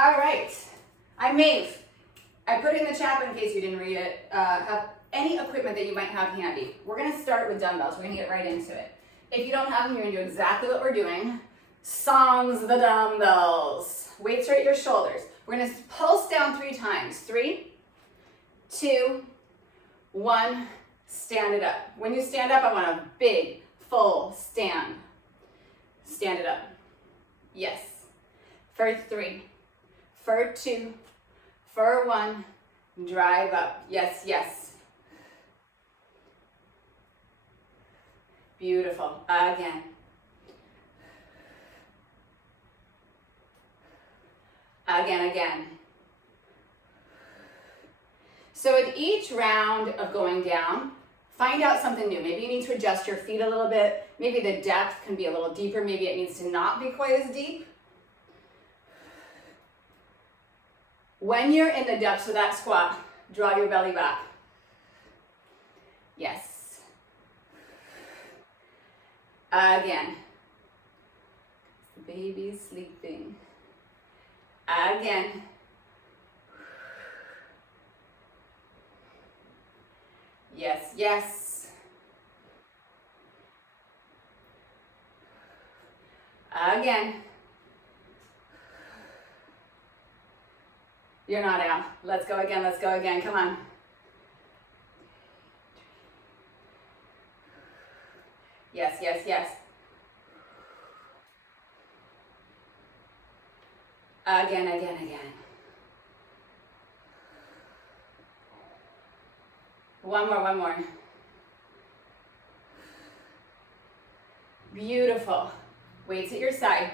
All right. I'm Maeve. I put in the chat in case you didn't read it. Have any equipment that you might have handy. We're going to start with dumbbells. We're going to get right into it. If you don't have them, you're going to do exactly what we're doing. Songs the dumbbells. Weights right at your shoulders. We're going to pulse down 3 times. 3, 2, 1. Stand it up. When you stand up, I want a big, full stand. Stand it up. Yes. For 3, for 2, for 1, drive up. Yes, yes. Beautiful. Again. Again, again. So with each round of going down, find out something new. Maybe you need to adjust your feet a little bit. Maybe the depth can be a little deeper. Maybe it needs to not be quite as deep. When you're in the depths of that squat, draw your belly back. Yes. Again. The baby's sleeping. Again. Yes, yes. Again. You're not out. Let's go again, let's go again. Come on. Yes, yes, yes. Again, again, again. One more, one more. Beautiful. Weights at your side.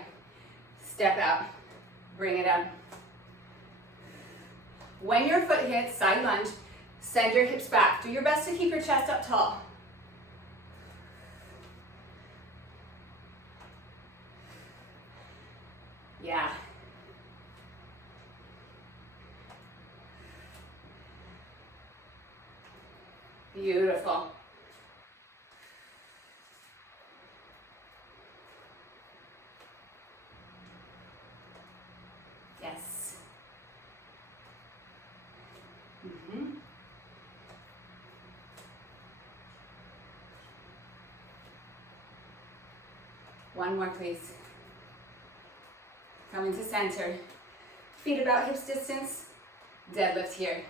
Step out. Bring it up. When your foot hits side lunge, send your hips back. Do your best to keep your chest up tall. Yeah. Beautiful. Yes. One more, please. Come into center. Feet about hips distance. Deadlift here.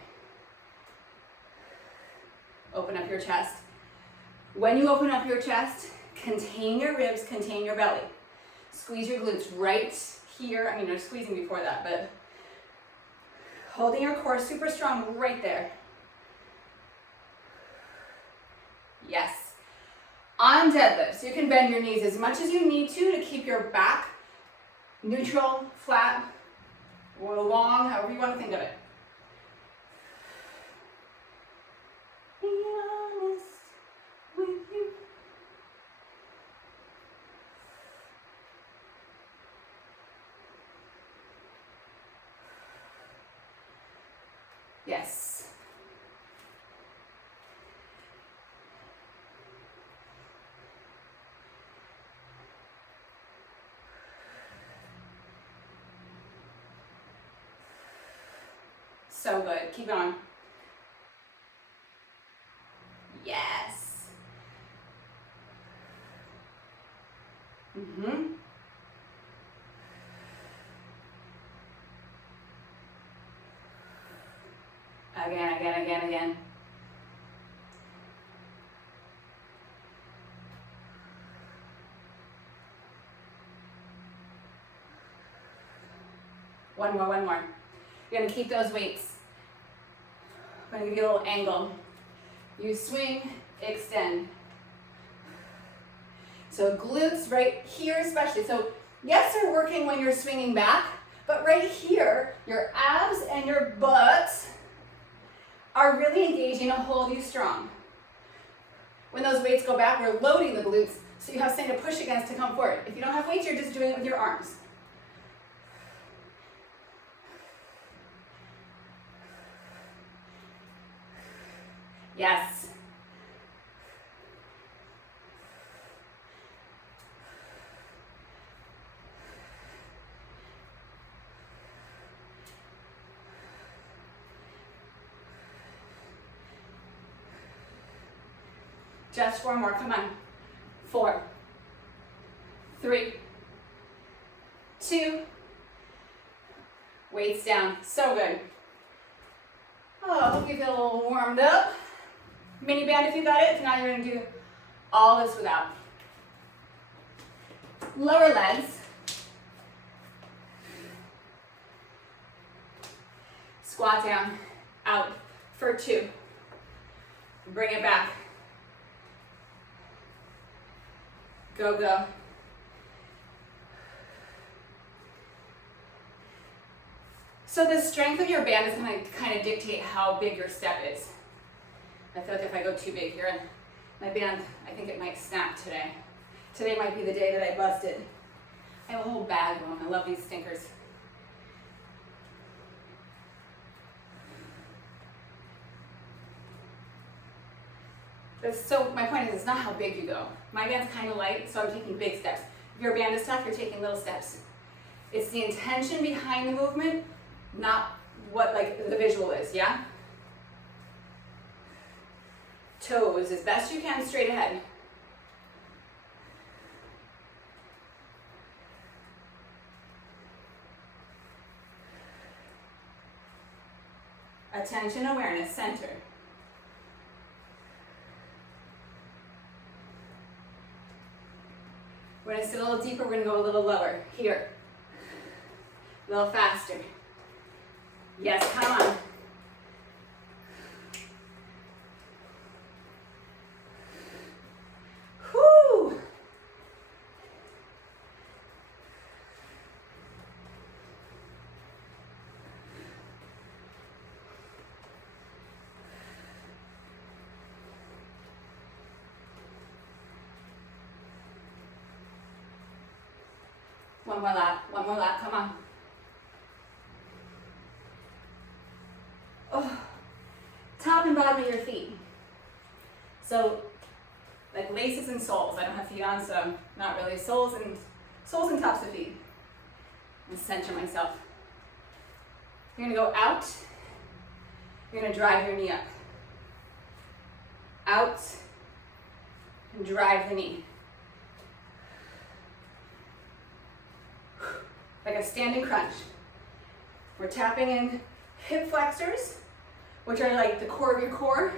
Open up your chest. When you open up your chest, contain your ribs, contain your belly. Squeeze your glutes right here. I mean, you're squeezing before that, but holding your core super strong right there. Yes. On deadlifts, you can bend your knees as much as you need to keep your back neutral, flat, or long, however you want to think of it. Be honest with you. Yes. So good. Keep going. Yes. Again, again, again, again. One more, one more. You're gonna keep those weights. I'm gonna give you a little angle. You swing, extend. So glutes right here especially. So yes, they're working when you're swinging back, but right here, your abs and your butt are really engaging to hold you strong. When those weights go back, we're loading the glutes, so you have something to push against to come forward. If you don't have weights, you're just doing it with your arms. Yes. Just 4 more, come on. 4, 3, 2, weights down, so good. Oh, I hope you feel a little warmed up. Mini band if you got it. If not, you're gonna do all this without. Lower legs. Squat down, out for 2. Bring it back. Go, go. So the strength of your band is going to kind of dictate how big your step is. I feel like if I go too big here, my band, I think it might snap today. Today might be the day that I bust it. I have a whole bag of them. I love these stinkers. So my point is, it's not how big you go. My band's kind of light, so I'm taking big steps. If your band is tough, you're taking little steps. It's the intention behind the movement, not what like the visual is, yeah? Toes as best you can straight ahead. Attention, awareness, center. We're going to sit a little deeper, we're going to go a little lower. Here. A little faster. Yes, come on. Whoo! One more lap, come on. Oh, top and bottom of your feet. So, like laces and soles. I don't have feet on, so not really. Soles and tops of feet. And center myself. You're gonna go out. You're gonna drive your knee up. Out and drive the knee. Like a standing crunch. We're tapping in hip flexors, which are like the core of your core.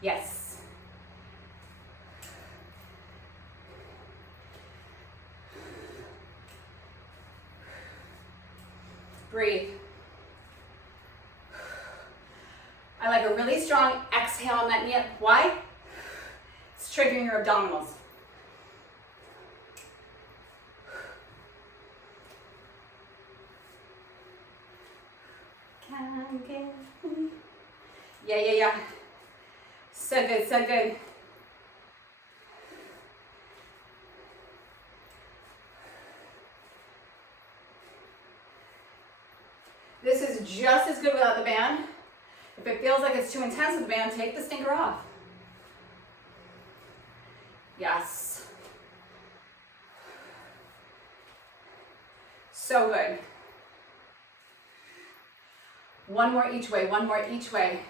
Yes. Breathe. I like a really strong exhale on that knee up. Why? It's triggering your abdominals. Yeah. So good, so good. This is just as good without the band. If it feels like it's too intense with the band, take the stinker off. Yes. So good. One more each way, one more each way.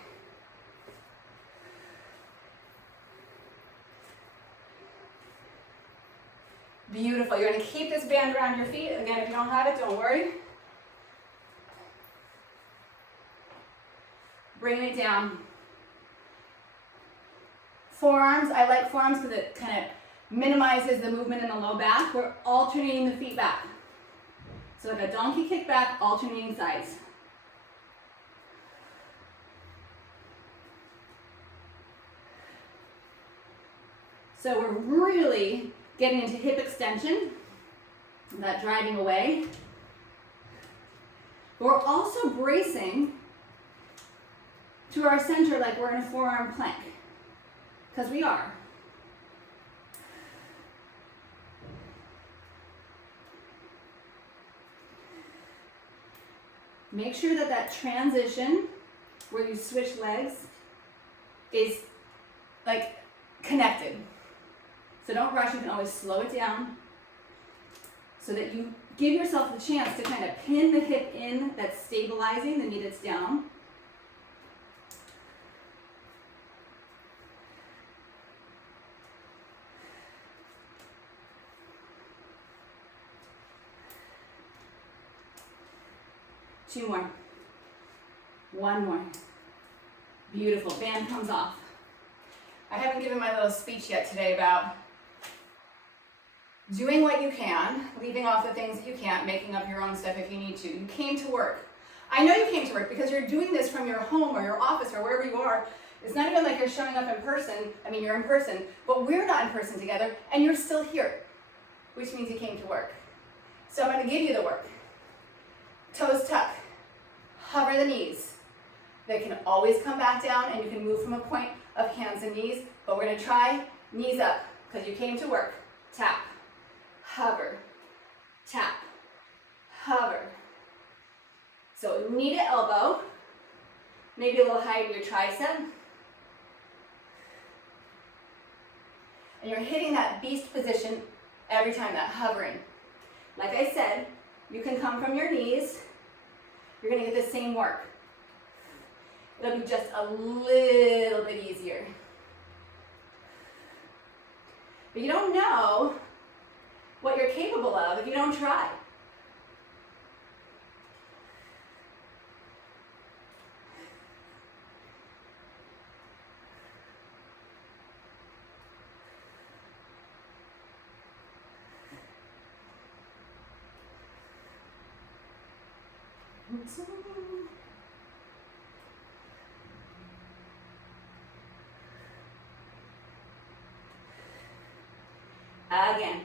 Beautiful. You're going to keep this band around your feet. Again, if you don't have it, don't worry. Bring it down. Forearms, I like forearms because it kind of minimizes the movement in the low back. We're alternating the feet back. So like a donkey kick back, alternating sides. So we're really getting into hip extension, that driving away. But we're also bracing to our center like we're in a forearm plank, because we are. Make sure that that transition where you switch legs is like connected. So don't rush, you can always slow it down so that you give yourself the chance to kind of pin the hip in that's stabilizing the knee that's down. 2 more. 1 more. Beautiful. Band comes off. I haven't given my little speech yet today about doing what you can, leaving off the things that you can't, making up your own stuff if you need to. You came to work. I know you came to work because you're doing this from your home or your office or wherever you are. It's not even like you're showing up in person. I mean, you're in person, but we're not in person together, and you're still here, which means you came to work. So I'm going to give you the work. Toes tuck. Hover the knees. They can always come back down, and you can move from a point of hands and knees, but we're going to try knees up because you came to work. Tap. Hover. Tap. Hover. So knee to elbow. Maybe a little higher to your tricep. And you're hitting that beast position every time, that hovering. Like I said, you can come from your knees. You're going to get the same work. It'll be just a little bit easier. But you don't know what you're capable of if you don't try. Again.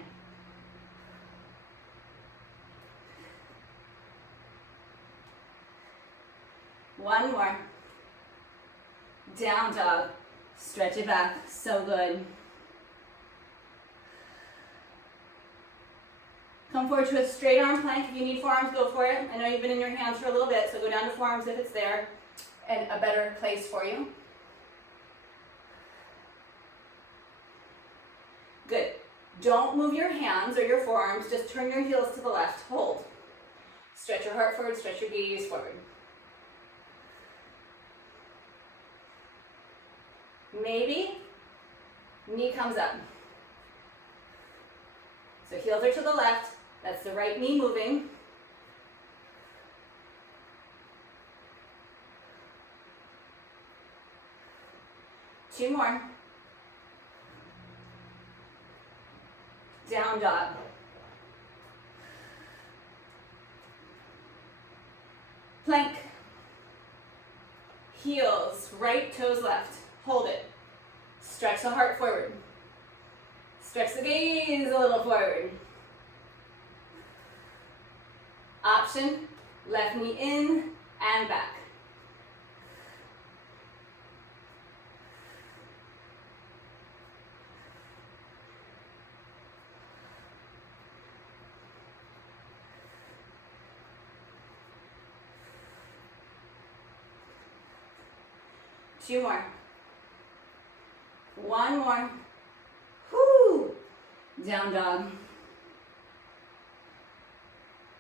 One more. Down dog. Stretch it back. So good. Come forward to a straight arm plank. If you need forearms, go for it. I know you've been in your hands for a little bit, so go down to forearms if it's there and a better place for you. Good. Don't move your hands or your forearms. Just turn your heels to the left. Hold. Stretch your heart forward. Stretch your gaze forward. Maybe knee comes up. So heels are to the left. That's the right knee moving. Two more. Down dog. Plank. Heels, right toes left. Hold it. Stretch the heart forward. Stretch the gaze a little forward. Option, left knee in and back. Two more. One more. Whoo! Down dog.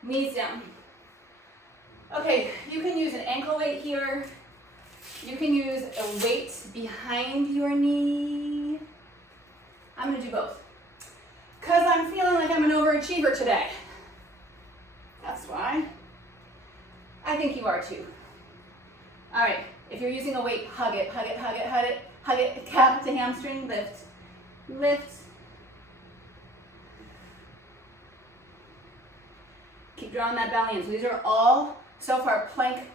Knees down. Okay, you can use an ankle weight here. You can use a weight behind your knee. I'm gonna do both. Because I'm feeling like I'm an overachiever today. That's why. I think you are too. All right, if you're using a weight, hug it, hug it, hug it, hug it, hug it, calf to hamstring, lift, lift. Keep drawing that belly in. So these are all, so far, plank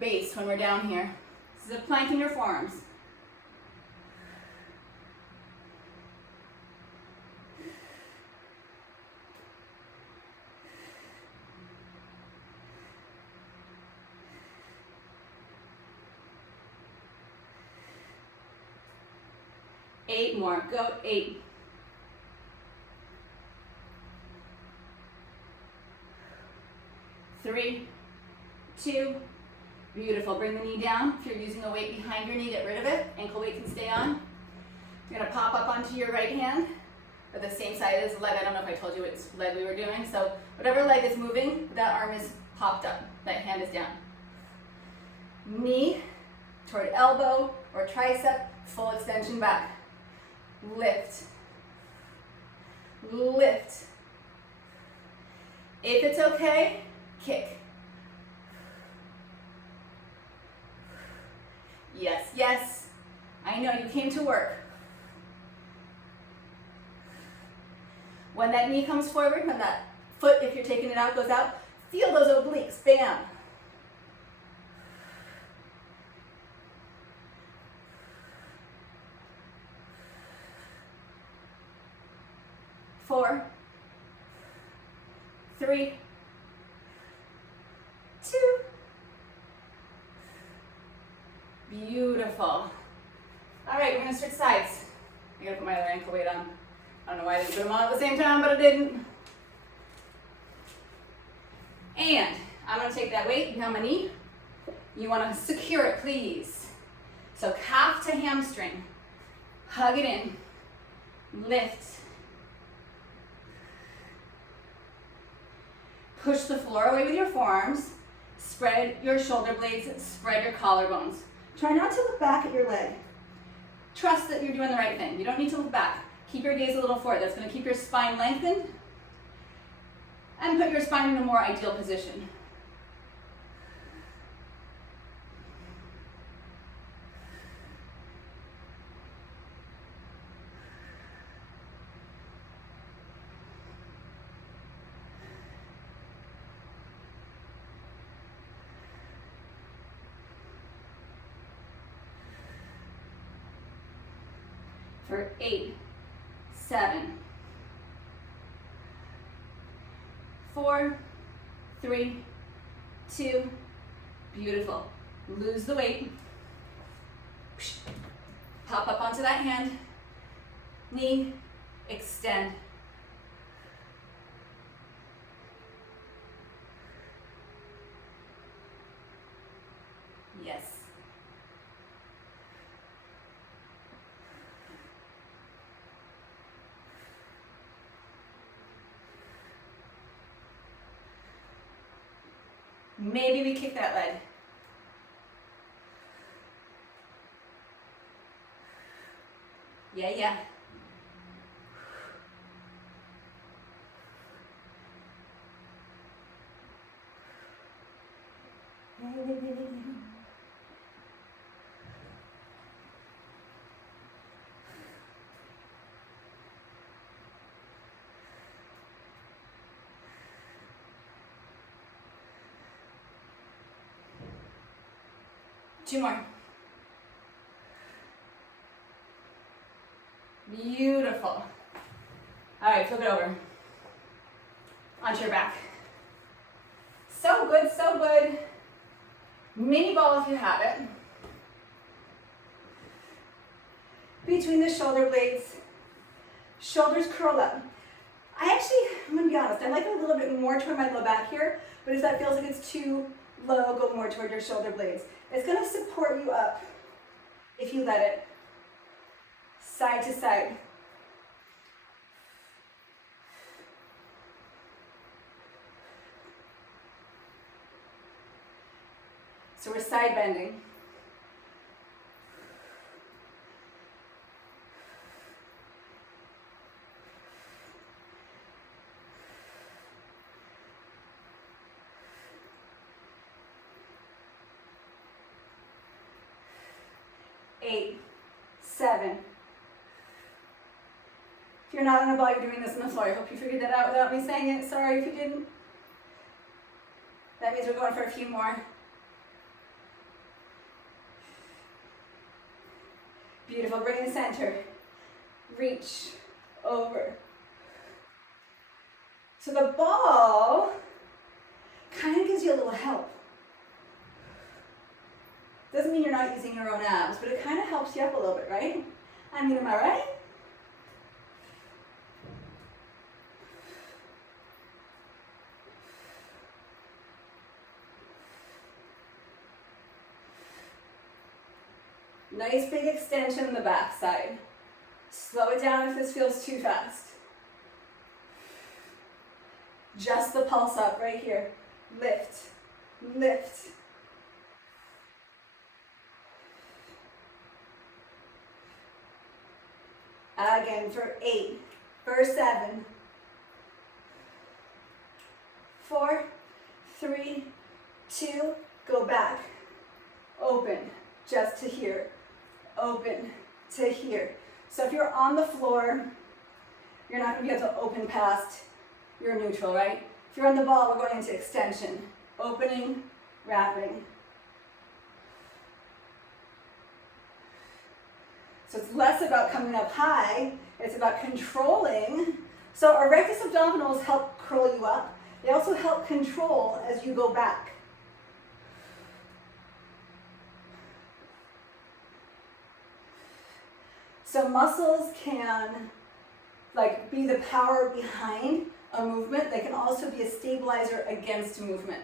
base when we're down here. This is a plank in your forearms. Eight more. Go. 8. Three, 2, beautiful. Bring the knee down. If you're using a weight behind your knee, get rid of it. Ankle weight can stay on. You're gonna pop up onto your right hand, at the same side as the leg. I don't know if I told you which leg we were doing. So whatever leg is moving, that arm is popped up. That hand is down. Knee toward elbow or tricep, full extension back. Lift. Lift. If it's okay, kick. Yes, yes. I know you came to work. When that knee comes forward, when that foot, if you're taking it out, goes out, feel those obliques, bam. 4, 3, 2. Beautiful. All right, we're gonna switch sides. I gotta put my other ankle weight on. I don't know why I didn't put them on at the same time, but I didn't. And I'm gonna take that weight down my knee. You wanna secure it, please. So calf to hamstring. Hug it in. Lift. Push the floor away with your forearms. Spread your shoulder blades, spread your collarbones. Try not to look back at your leg. Trust that you're doing the right thing. You don't need to look back. Keep your gaze a little forward. That's going to keep your spine lengthened and put your spine in a more ideal position. For 8, 7, 4, 3, 2, beautiful. Lose the weight. Pop up onto that hand. Knee, extend. Yes. Maybe we kick that leg. Yeah, yeah. Two more. Beautiful. All right, flip it over. Onto your back. So good, so good. Mini ball if you have it. Between the shoulder blades. Shoulders curl up. I'm gonna be honest, I like it a little bit more toward my low back here, but if that feels like it's too low, go more toward your shoulder blades. It's going to support you up if you let it. Side to side. So we're side bending. Eight, 7. If you're not on a ball, you're doing this on the floor. I hope you figured that out without me saying it. Sorry if you didn't. That means we're going for a few more. Beautiful. Bring the center. Reach over. So the ball kind of gives you a little help. Doesn't mean you're not using your own abs, but it kind of helps you up a little bit, right? I mean, am I right? Nice big extension in the back side. Slow it down if this feels too fast. Just the pulse up right here. Lift, lift. Again for 8, for 7, 4, 3, 2, go back, open, just to here, open to here. So if you're on the floor, you're not going to be able to open past your neutral, right? If you're on the ball, we're going into extension, opening, wrapping. So it's less about coming up high, it's about controlling. So our rectus abdominals help curl you up. They also help control as you go back. So muscles can be the power behind a movement. They can also be a stabilizer against movement.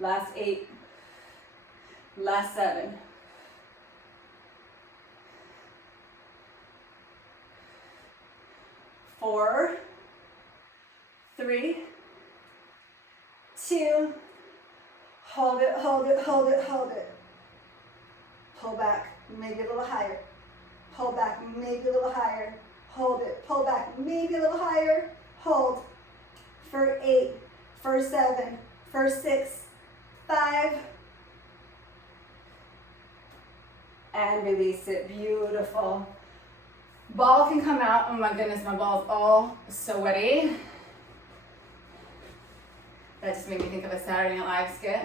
Last 8, last 7. Four, 3, 2, hold it, hold it, hold it, hold it. Pull back, maybe a little higher. Pull back, maybe a little higher. Hold it, pull back, maybe a little higher. Hold. For 8, for 7, for 6, 5. And release it, beautiful. Ball can come out. Oh my goodness, my ball's all sweaty. That just made me think of a Saturday Night Live skit.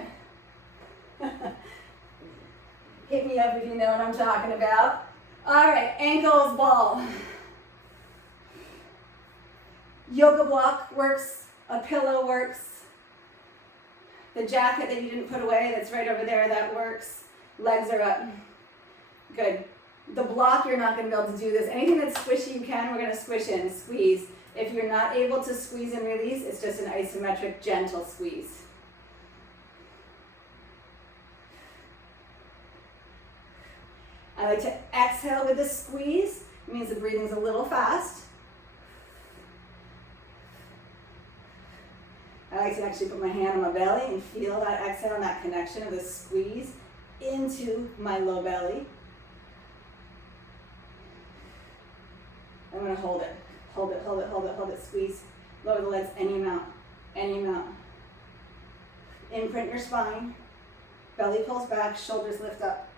Hit me up if you know what I'm talking about. All right, ankles, ball. Yoga block works, a pillow works. The jacket that you didn't put away that's right over there, that works. Legs are up. Good. The block, you're not going to be able to do this. Anything that's squishy you can, we're going to squish in, squeeze. If you're not able to squeeze and release, it's just an isometric, gentle squeeze. I like to exhale with the squeeze. It means the breathing's a little fast. I like to actually put my hand on my belly and feel that exhale and that connection of the squeeze into my low belly. I'm going to hold it. Hold it, hold it, hold it, hold it, squeeze. Lower the legs any amount, any amount. Imprint your spine. Belly pulls back, shoulders lift up.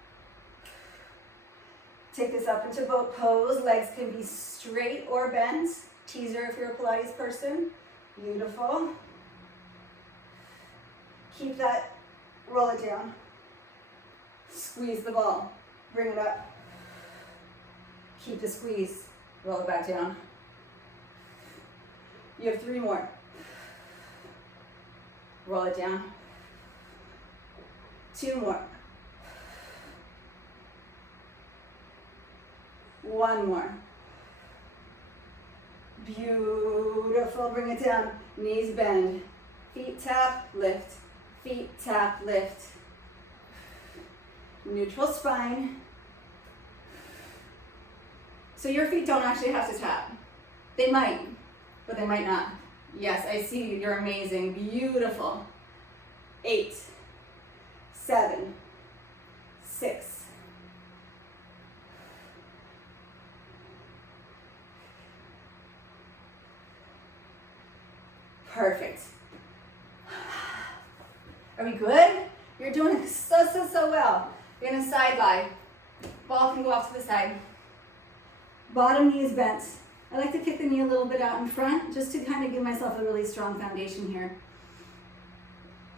Take this up into boat pose. Legs can be straight or bent. Teaser if you're a Pilates person. Beautiful. Keep that, roll it down. Squeeze the ball, bring it up. Keep the squeeze, roll it back down. You have 3 more. Roll it down. 2 more. 1 more. Beautiful, bring it down. Knees bend, feet tap, lift. Feet tap, lift. Neutral spine. So your feet don't actually have to tap. They might, but they might not. Yes, I see you. You're amazing. Beautiful. 8, 7, 6. Perfect. Are we good? You're doing so well. You're gonna side lie. Ball can go off to the side. Bottom knee is bent. I like to kick the knee a little bit out in front just to kind of give myself a really strong foundation here.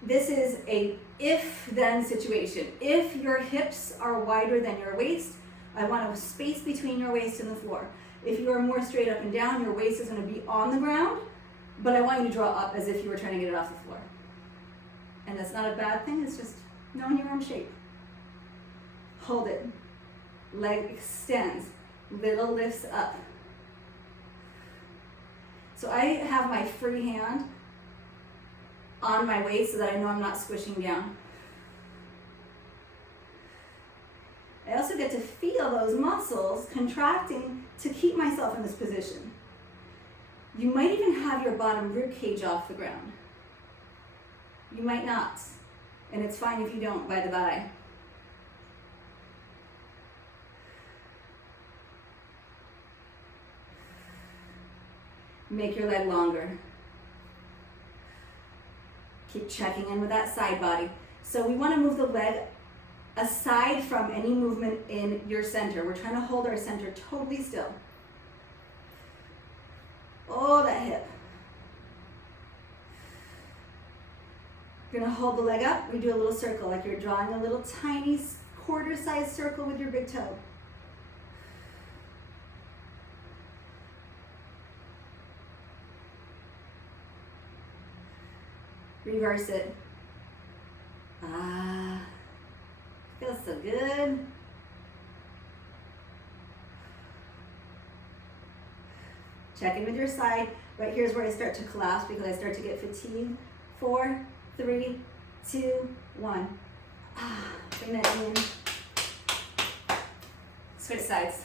This is a if-then situation. If your hips are wider than your waist, I want a space between your waist and the floor. If you are more straight up and down, your waist is going to be on the ground, but I want you to draw up as if you were trying to get it off the floor. And that's not a bad thing, it's just knowing your own shape. Hold it. Leg extends. Little lifts up. So I have my free hand on my waist so that I know I'm not squishing down. I also get to feel those muscles contracting to keep myself in this position. You might even have your bottom rib cage off the ground. You might not, and it's fine if you don't, by the by. Make your leg longer. Keep checking in with that side body. So we want to move the leg aside from any movement in your center. We're trying to hold our center totally still. Oh, that hip. You're gonna hold the leg up. We do a little circle, like you're drawing a little tiny quarter-sized circle with your big toe. Reverse it. Ah, feels so good. Check in with your side. Right here's where I start to collapse because I start to get fatigued. 4, 3, 2, 1. Ah, bring that in. Switch sides.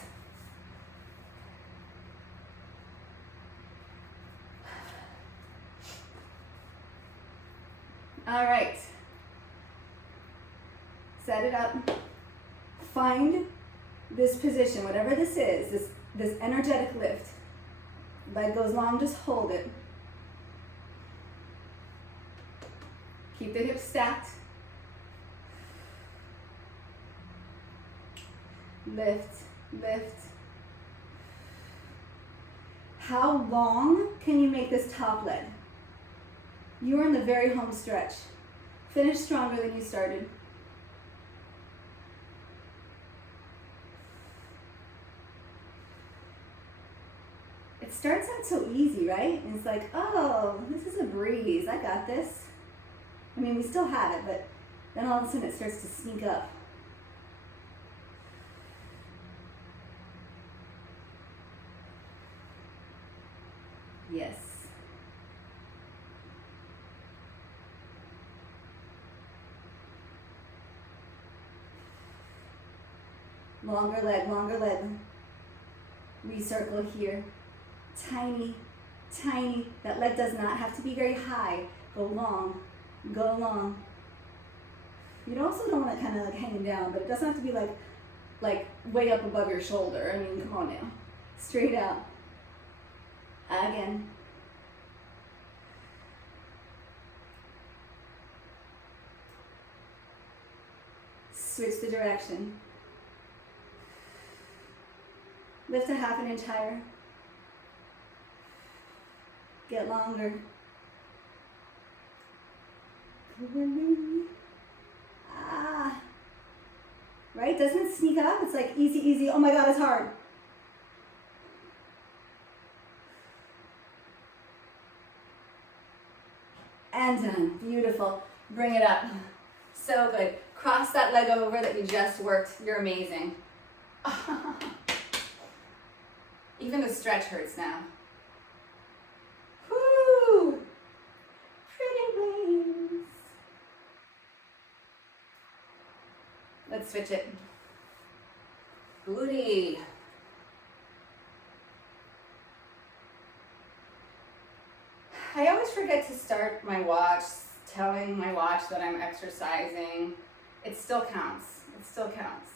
All right. Set it up. Find this position, whatever this is, this energetic lift. Leg goes long, just hold it. Keep the hips stacked. Lift, lift. How long can you make this top leg? You are in the very home stretch. Finish stronger than you started. It starts out so easy, right? And it's like, oh, this is a breeze. I got this. I mean, we still have it, but then all of a sudden it starts to sneak up. Yes. Longer leg, longer leg. Recircle here. Tiny, tiny. That leg does not have to be very high. Go long, go long. You also don't want it kind of like hanging down, but it doesn't have to be like way up above your shoulder. I mean, come on now. Straight out. Again. Switch the direction. Lift a half an inch higher. Get longer. Ah. Right? Doesn't it sneak up? It's like easy, easy. Oh my God, it's hard. And done. Beautiful. Bring it up. So good. Cross that leg over that we just worked. You're amazing. Even the stretch hurts now. Woo! Pretty wings. Let's switch it. Booty. I always forget to start my watch, telling my watch that I'm exercising. It still counts. It still counts.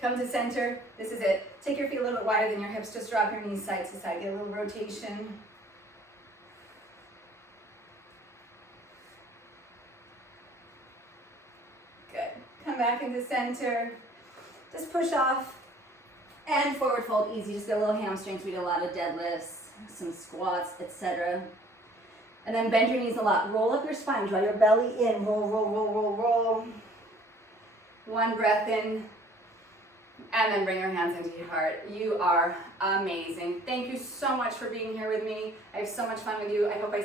Come to center. This is it. Take your feet a little bit wider than your hips. Just drop your knees side to side. Get a little rotation. Good. Come back into center. Just push off. And forward fold, easy. Just get a little hamstrings. We do a lot of deadlifts, some squats, etc. And then bend your knees a lot. Roll up your spine. Draw your belly in. Roll, roll, roll, roll, roll. One breath in. And then bring your hands into your heart. You are amazing. Thank you so much for being here with me. I have so much fun with you. I hope I